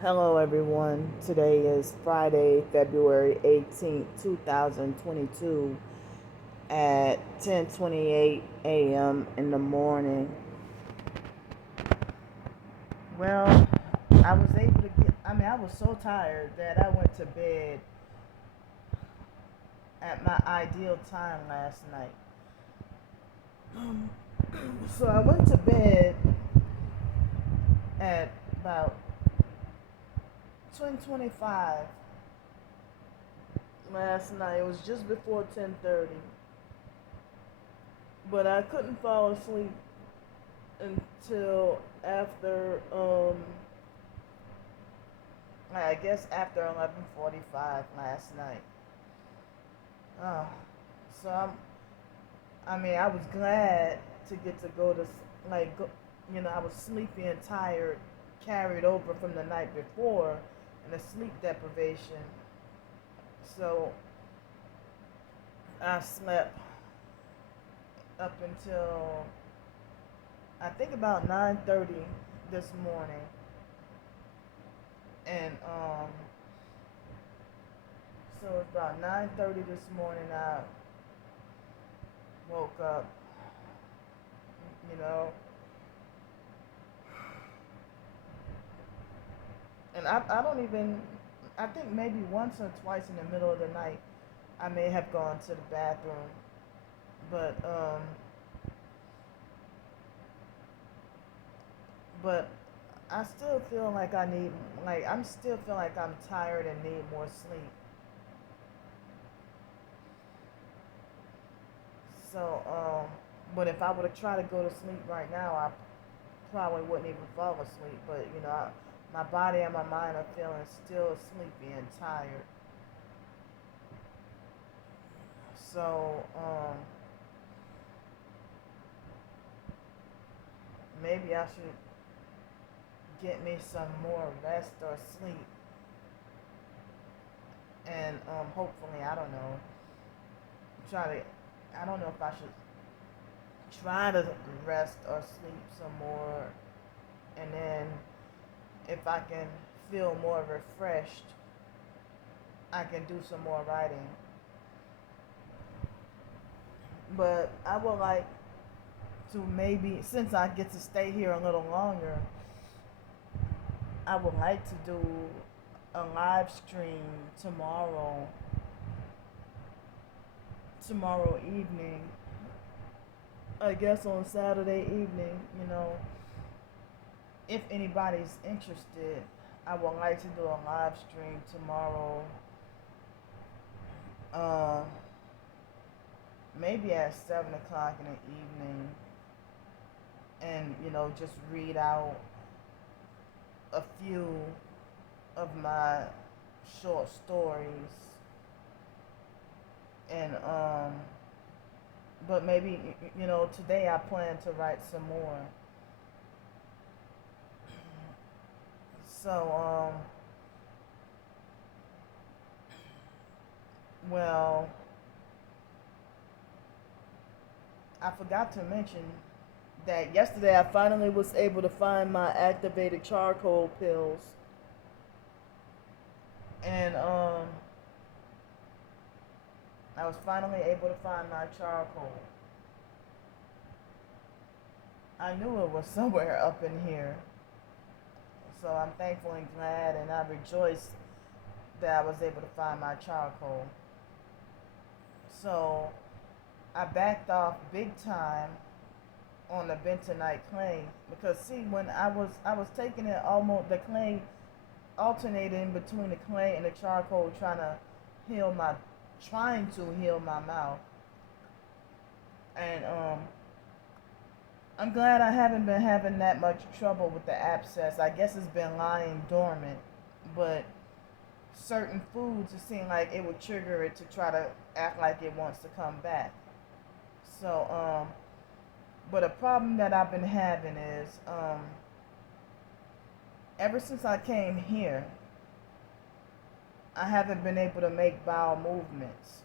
Hello, everyone. Today is Friday, February 18th, 2022, at 10:28 a.m. in the morning. Well, I was able to I was so tired that I went to bed at my ideal time last night. So I went to bed at about 10:25 last night. It was just before 10:30, but I couldn't fall asleep until after I guess after 11:45 last night. Oh, so I was glad to get to go to like go, I was sleepy and tired, carried over from the night before and the sleep deprivation. So I slept up until I think about 9:30 this morning, and so it's about 9:30 this morning. I woke up, you know, and I don't even. I think maybe once or twice in the middle of the night, I may have gone to the bathroom, but but I still feel like I'm still feel like I'm tired and need more sleep. So but if I were to try to go to sleep right now, I probably wouldn't even fall asleep. But my body and my mind are feeling still sleepy and tired. So maybe I should get me some more rest or sleep, and hopefully I don't know try to I don't know if I should try to rest or sleep some more, and then if I can feel more refreshed, I can do some more writing. But I would like to maybe, since I get to stay here a little longer, I would like to do a live stream tomorrow evening. I guess on Saturday evening, if anybody's interested, I would like to do a live stream tomorrow. Uh, Maybe at 7 o'clock in the evening, and just read out a few of my short stories, and but maybe today I plan to write some more. So well, I forgot to mention that yesterday I finally was able to find my activated charcoal pills, and I was finally able to find my charcoal. I knew it was somewhere up in here, so I'm thankful and glad, and I rejoice that I was able to find my charcoal. So I backed off big time on the bentonite clay, because see, when I was taking it, almost the clay alternating between the clay and the charcoal, heal my trying to heal my mouth, and I'm glad I haven't been having that much trouble with the abscess. I guess it's been lying dormant, but certain foods, it seemed like it would trigger it to try to act like it wants to come back. So but a problem that I've been having is ever since I came here, I haven't been able to make bowel movements.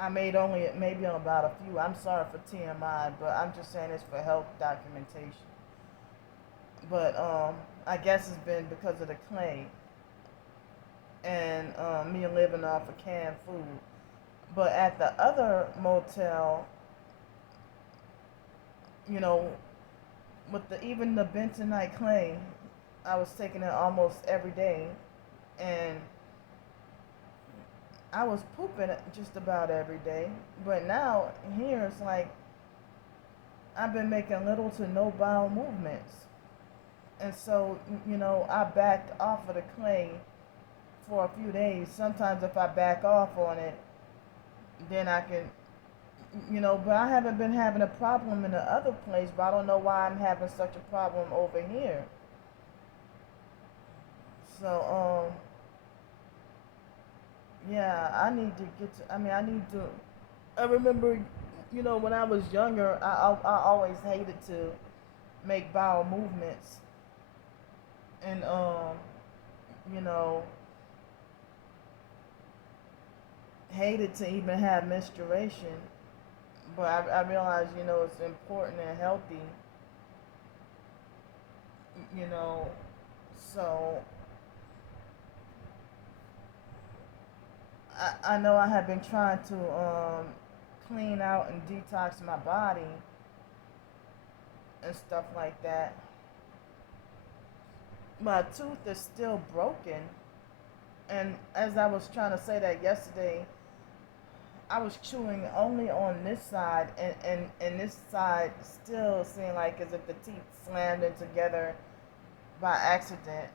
I made only maybe on about a few. I'm sorry for TMI, but I'm just saying this for health documentation. but I guess it's been because of the clay and me living off of canned food. But at the other motel, you know, with the even the bentonite clay, I was taking it almost every day, and I was pooping it just about every day. But now here it's like I've been making little to no bowel movements, and so I backed off of the clay for a few days. Sometimes if I back off on it, then I can, but I haven't been having a problem in the other place, but I don't know why I'm having such a problem over here. So, yeah, I need to get to, I need to, I remember, when I was younger, I always hated to make bowel movements and, you know, hated to even have menstruation. But I realized, it's important and healthy, you know, so I know I have been trying to clean out and detox my body and stuff like that. My tooth is still broken, and as I was trying to say that yesterday, I was chewing only on this side, and this side still seemed like as if the teeth slammed in together by accident,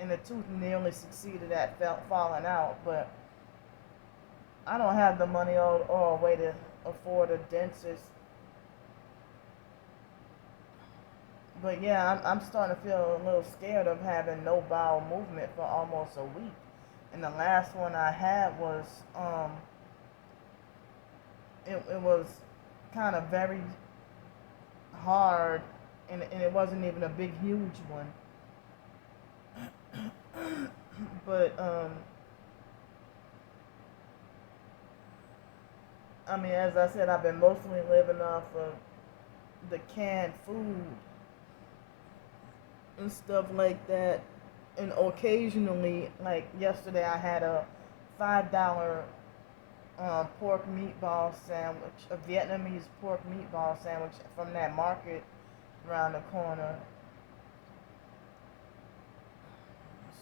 and the tooth nearly succeeded at falling out. But I don't have the money or a way to afford a dentist. But yeah, I'm starting to feel a little scared of having no bowel movement for almost a week. And the last one I had was it was kind of very hard, and it wasn't even a big huge one. But I mean, as I said, I've been mostly living off of the canned food and stuff like that. And occasionally, like yesterday, I had a $5 pork meatball sandwich, a Vietnamese pork meatball sandwich from that market around the corner.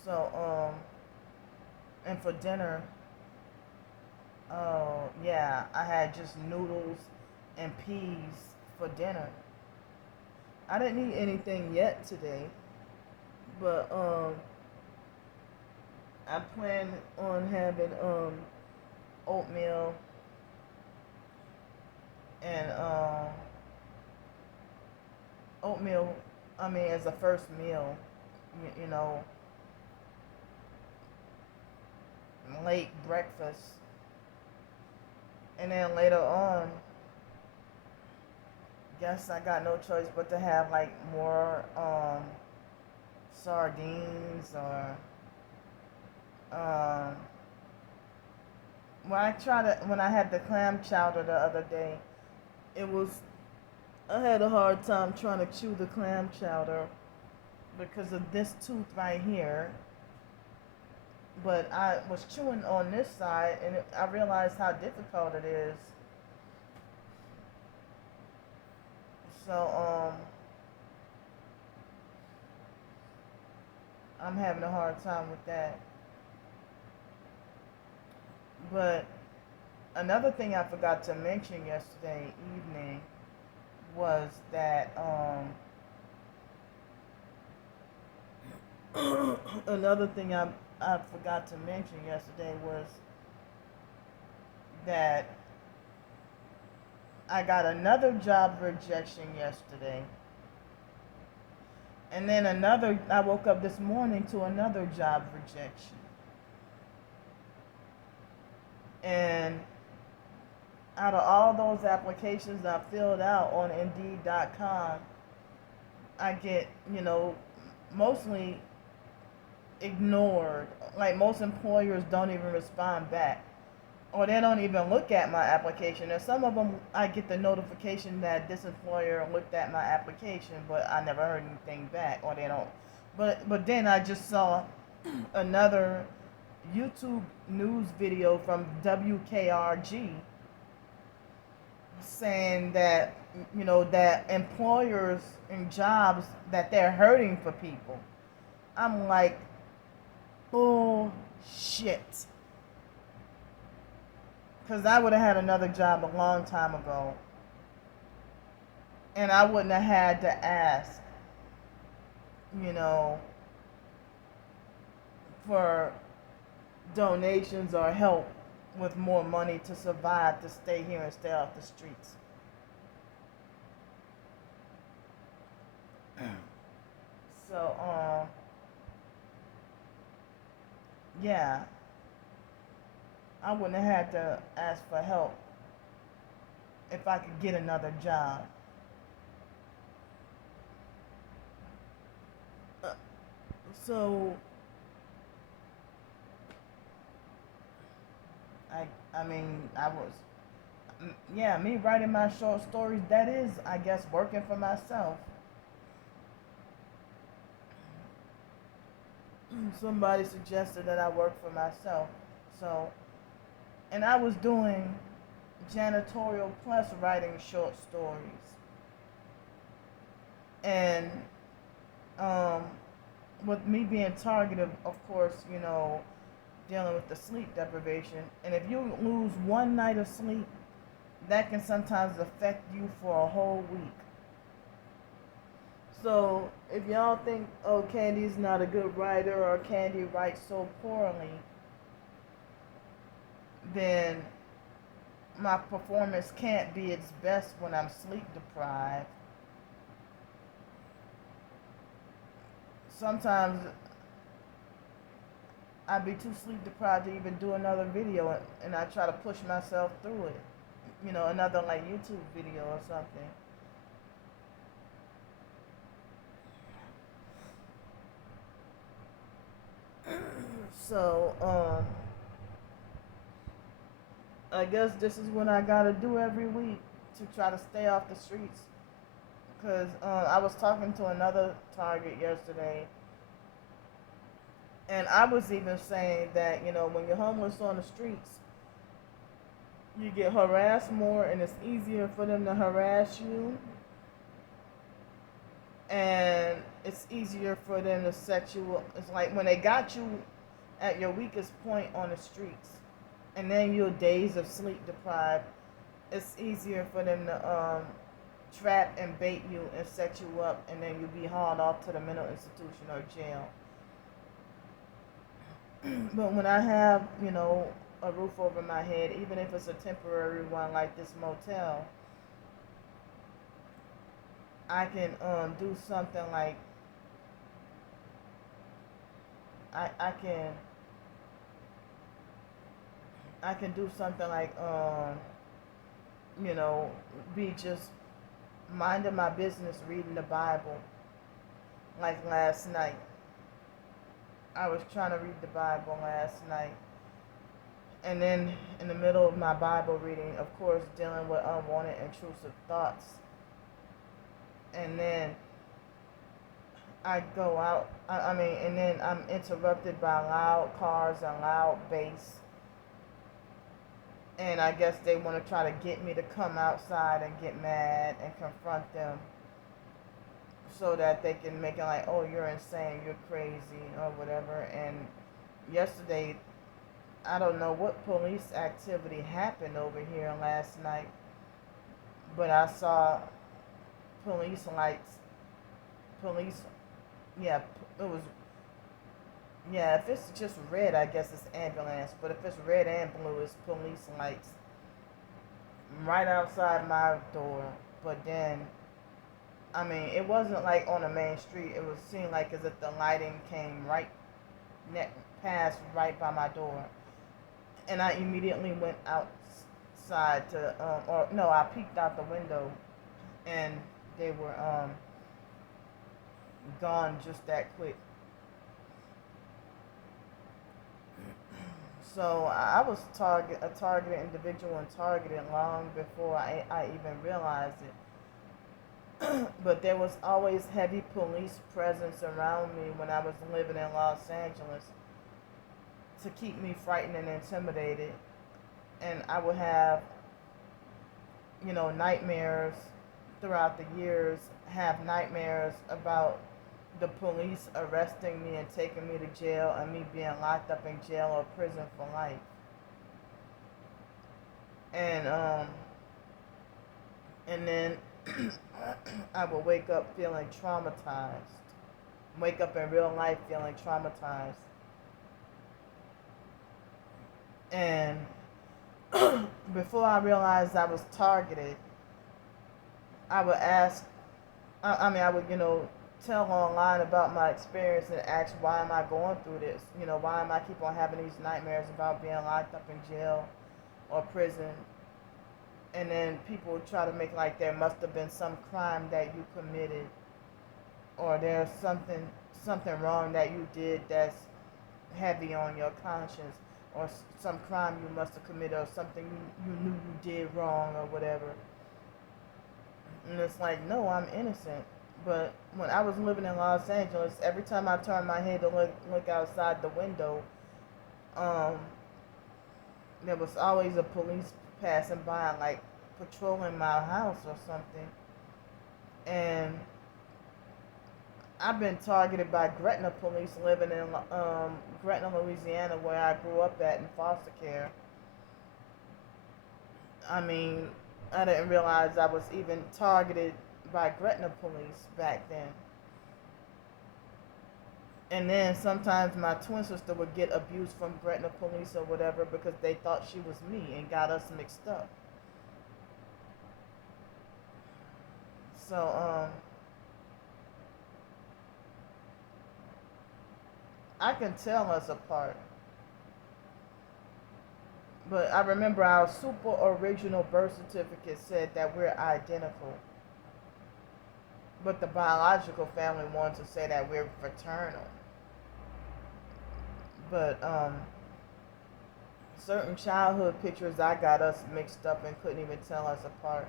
So, and for dinner, oh yeah, I had just noodles and peas for dinner. I didn't eat anything yet today, but I plan on having oatmeal and oatmeal. I mean, as a first meal, you know, late breakfast, and then later on, guess I got no choice but to have like more sardines or um, when I had the clam chowder the other day, it was I had a hard time trying to chew the clam chowder because of this tooth right here. But I was chewing on this side, and I realized how difficult it is. So I'm having a hard time with that. But another thing I forgot to mention yesterday evening was that another thing I forgot to mention yesterday was that I got another job rejection yesterday. And then I woke up this morning to another job rejection. And out of all those applications I filled out on Indeed.com, I get, mostly ignored. Like most employers don't even respond back. or they don't even look at my application. And some of them, I get the notification that this employer looked at my application, but I never heard anything back, or they don't. But then I just saw another YouTube news video from WKRG saying that, that employers and jobs, that they're hurting for people. I'm like, bullshit. Because I would have had another job a long time ago. And I wouldn't have had to ask, you know, for donations or help with more money to survive, to stay here and stay off the streets. So, yeah, I wouldn't have had to ask for help if I could get another job. Uh, so, I mean, yeah, me writing my short stories, that is, I guess, working for myself. Somebody suggested that I work for myself. So, and I was doing janitorial plus writing short stories. And um, with me being targeted, of course, dealing with the sleep deprivation. And if you lose one night of sleep, that can sometimes affect you for a whole week. So if y'all think, oh, Candy's not a good writer or Candy writes so poorly, then my performance can't be its best when I'm sleep deprived. Sometimes I'd be too sleep deprived to even do another video, and I try to push myself through it. Another like YouTube video or something. So, I guess this is what I gotta do every week to try to stay off the streets. Because I was talking to another target yesterday, and I was even saying that, when you're homeless on the streets, you get harassed more, and it's easier for them to harass you. And it's easier for them to set you up. It's like when they got you at your weakest point on the streets, and then you're days of sleep deprived, it's easier for them to trap and bait you and set you up, and then you'll be hauled off to the mental institution or jail. But when I have, a roof over my head, even if it's a temporary one like this motel, I can do something like I can do something like be just minding my business, reading the Bible. Like last night, I was trying to read the Bible last night, and then in the middle of my Bible reading, of course, dealing with unwanted, intrusive thoughts. And then I go out, and then I'm interrupted by loud cars and loud bass. And I guess they want to try to get me to come outside and get mad and confront them, so that they can make it like, oh, you're insane, you're crazy, or whatever. And yesterday, I don't know what police activity happened over here last night, but I saw police lights, yeah, it was, yeah, if it's just red, I guess it's ambulance, but if it's red and blue, it's police lights right outside my door. But then, it wasn't like on the main street. It was seemed like as if the lighting came passed right by my door, and I immediately went outside to, or no, I peeked out the window, and they were gone just that quick. So I was a targeted individual and targeted long before I even realized it. But there was always heavy police presence around me when I was living in Los Angeles to keep me frightened and intimidated. And I would have, nightmares throughout the years, have nightmares about the police arresting me and taking me to jail and me being locked up in jail or prison for life. And and then I would wake up feeling traumatized. Wake up in real life feeling traumatized. And before I realized I was targeted, I would ask, I would, tell online about my experience and ask, why am I going through this? Why am I keep on having these nightmares about being locked up in jail or prison? And then people would try to make like there must have been some crime that you committed, or there's something wrong that you did that's heavy on your conscience, or some crime you must have committed, or something you knew you did wrong, or whatever. And it's like, no, I'm innocent. But when I was living in Los Angeles, every time I turned my head to look outside the window, um, there was always a police passing by, like patrolling my house or something. And I've been targeted by Gretna police living in Gretna, Louisiana, where I grew up at in foster care. I mean, I didn't realize I was even targeted by Gretna police back then. And then sometimes my twin sister would get abused from Gretna police or whatever because they thought she was me and got us mixed up. So, I can tell us apart. But I remember our super original birth certificate said that we're identical. But the biological family wanted to say that we're fraternal. But certain childhood pictures, I got us mixed up and couldn't even tell us apart,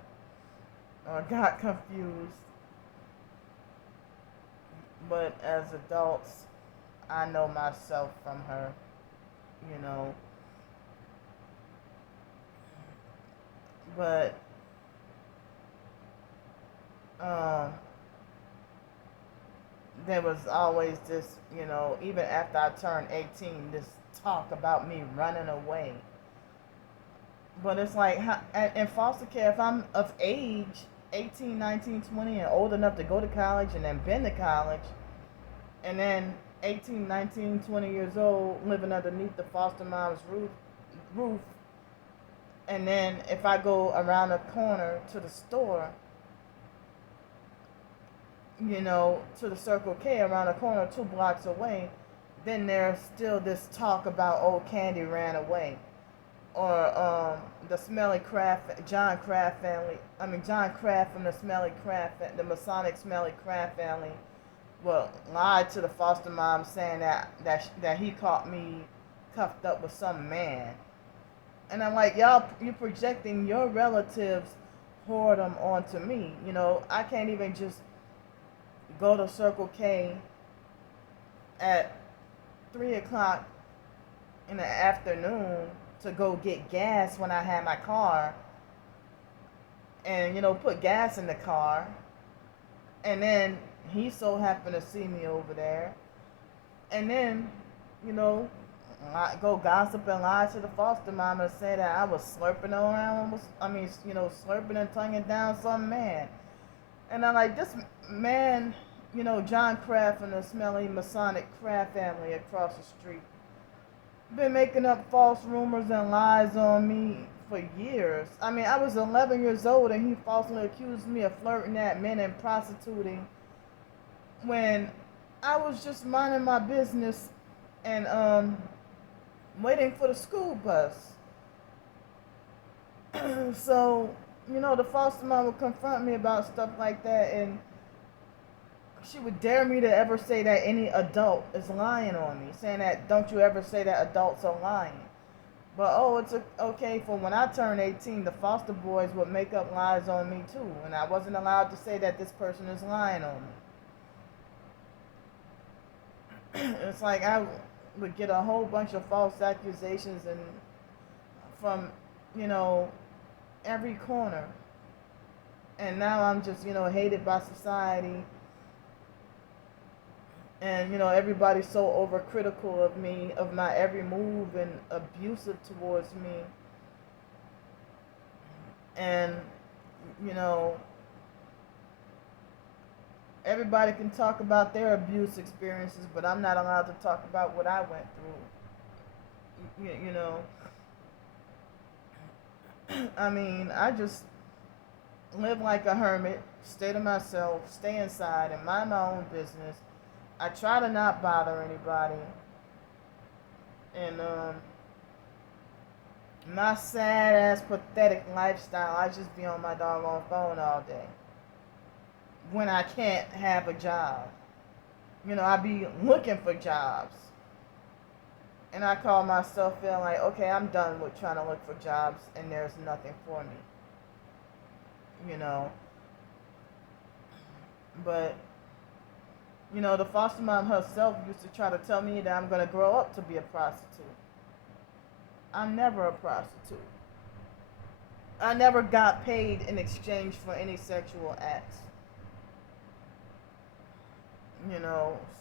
or got confused. But as adults, I know myself from her, you know. But um, there was always this, even after I turned 18, this talk about me running away. But it's like, in foster care, if I'm of age, 18, 19, 20, and old enough to go to college and then been to college, and then 18, 19, 20 years old, living underneath the foster mom's roof, and then if I go around the corner to the store, to the Circle K around the corner 2 blocks away, then there's still this talk about, oh, Candy ran away. Or the Smelly Craft, John Kraft from the the Masonic Smelly Craft family, well, lied to the foster mom saying that he caught me cuffed up with some man. And I'm like, y'all, you projecting your relatives' whoredom onto me. I can't even just go to Circle K at 3 o'clock in the afternoon to go get gas when I had my car, and put gas in the car, and then he so happened to see me over there, and then I go gossip and lie to the foster mom and say that I was slurping around, slurping and tonguing down some man. And I'm like, this man, John Kraft from the Smelly Masonic Kraft family across the street, been making up false rumors and lies on me for years. I was 11 years old and he falsely accused me of flirting at men and prostituting when I was just minding my business and waiting for the school bus. So, the foster mom would confront me about stuff like that, and she would dare me to ever say that any adult is lying on me, saying that don't you ever say that adults are lying. But it's okay for when I turned 18, the foster boys would make up lies on me too, and I wasn't allowed to say that this person is lying on me. It's like I would get a whole bunch of false accusations and from, you know, every corner. And now I'm just, hated by society, and everybody's so overcritical of me, of my every move, and abusive towards me. And you know everybody can talk about their abuse experiences, but I'm not allowed to talk about what I went through. I mean, I just live like a hermit, stay to myself, stay inside, and mind my own business. I try to not bother anybody, and my sad ass pathetic lifestyle, I just be on my doggone phone all day when I can't have a job. I be looking for jobs, and I call myself feeling like, okay, I'm done with trying to look for jobs, and there's nothing for me. you know but the foster mom herself used to try to tell me that I'm going to grow up to be a prostitute. I'm never a prostitute. I never got paid in exchange for any sexual acts.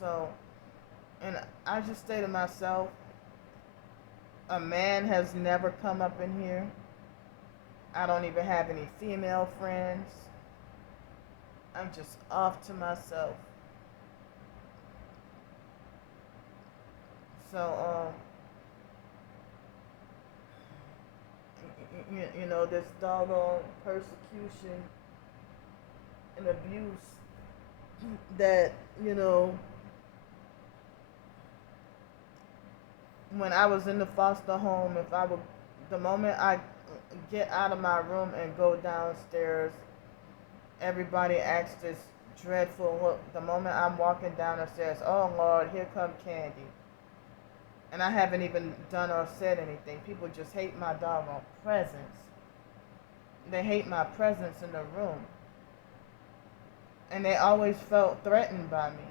So, and I just say to myself, a man has never come up in here. I don't even have any female friends. I'm just off to myself. So, this doggone persecution and abuse that, when I was in the foster home, the moment I get out of my room and go downstairs, everybody acts this dreadful look. The moment I'm walking down the stairs, oh Lord, here come Candy. And I haven't even done or said anything. People just hate my doggone presence. They hate my presence in the room. And they always felt threatened by me.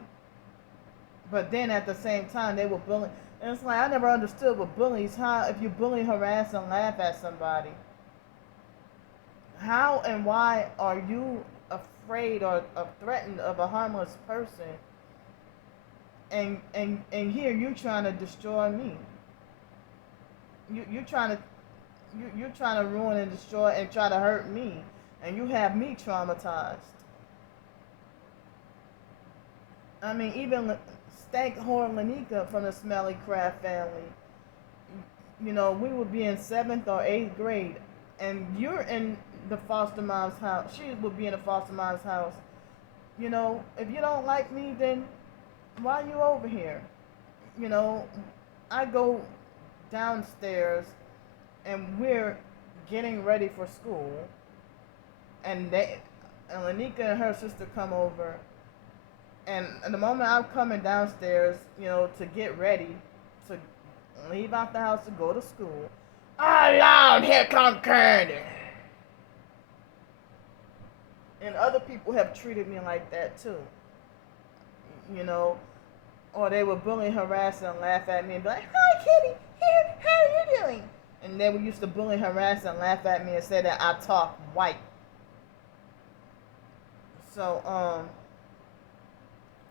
But then at the same time, they were bullying. And it's like, I never understood what bullies, how, if you bully, harass, and laugh at somebody, how and why are you afraid or threatened of a harmless person? And here you trying to destroy me. You're trying to ruin and destroy and try to hurt me, and you have me traumatized. I mean, even Stank Whore Lanika from the Smelly Craft family. We would be in 7th or 8th grade, and you're in the foster mom's house. She would be in the foster mom's house. If you don't like me, then why are you over here? I go downstairs, and we're getting ready for school, and Lanika and her sister come over. And the moment I'm coming downstairs, to get ready to leave out the house to go to school, oh Lord, here come Candy. And other people have treated me like that too. Or they would bully, harass, and laugh at me and be like, hi Candy, here, how are you doing? And they would used to bully, harass, and laugh at me and say that I talk white. So,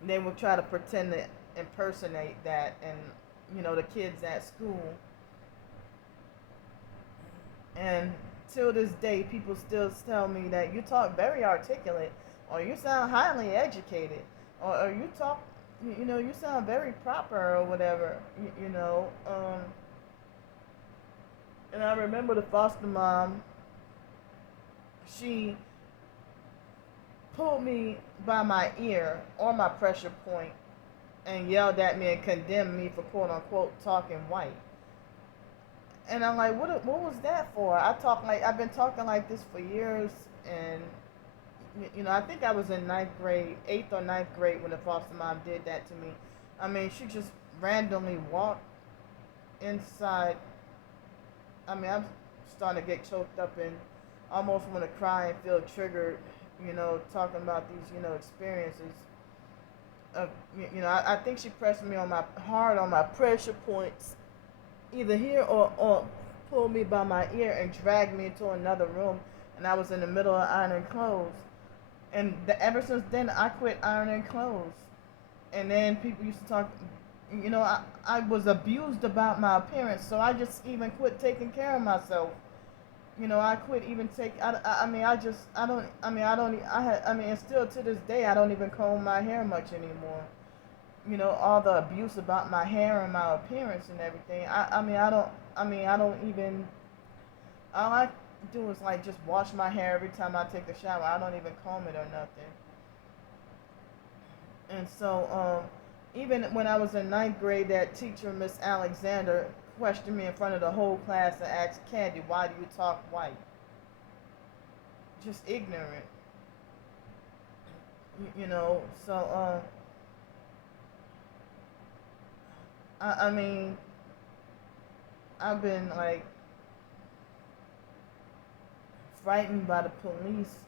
they would try to pretend to impersonate that, and the kids at school. And till this day, people still tell me that you talk very articulate, or you sound highly educated, or you talk, you sound very proper, or whatever. And I remember the foster mom. She pulled me by my ear or my pressure point and yelled at me and condemned me for quote unquote talking white. And I'm like, what was that for? I've been talking like this for years, and I think I was in 8th or 9th grade when the foster mom did that to me. I mean, she just randomly walked inside I'm starting to get choked up and almost want to cry and feel triggered, talking about these, experiences of, I think she pressed me on my hard on my pressure points, either here or pulled me by my ear and dragged me into another room, and I was in the middle of ironing clothes. And ever since then, I quit ironing clothes. And then people used to talk, I was abused about my appearance, so I just even quit taking care of myself. I quit even take. I mean, I just. I don't. I mean, I don't. I had. I mean, and still to this day, I don't even comb my hair much anymore. All the abuse about my hair and my appearance and everything. I mean, I don't. I mean, I don't even. All I do is like just wash my hair every time I take a shower. I don't even comb it or nothing. And so, even when I was in ninth grade, that teacher, Miss Alexander, questioned me in front of the whole class and asked Candy, "Why do you talk white?" Just ignorant, So, I mean, I've been like frightened by the police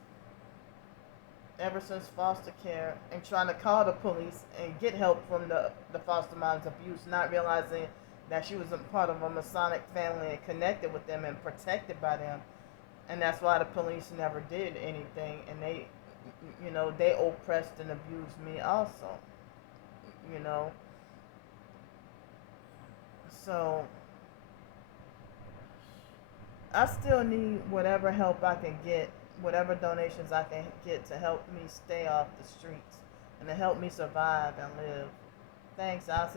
ever since foster care and trying to call the police and get help from the foster mom's abuse, not realizing that she was a part of a Masonic family and connected with them and protected by them. And that's why the police never did anything. And they oppressed and abused me also, you know. So I still need whatever help I can get, whatever donations I can get to help me stay off the streets and to help me survive and live. Thanks. I'll see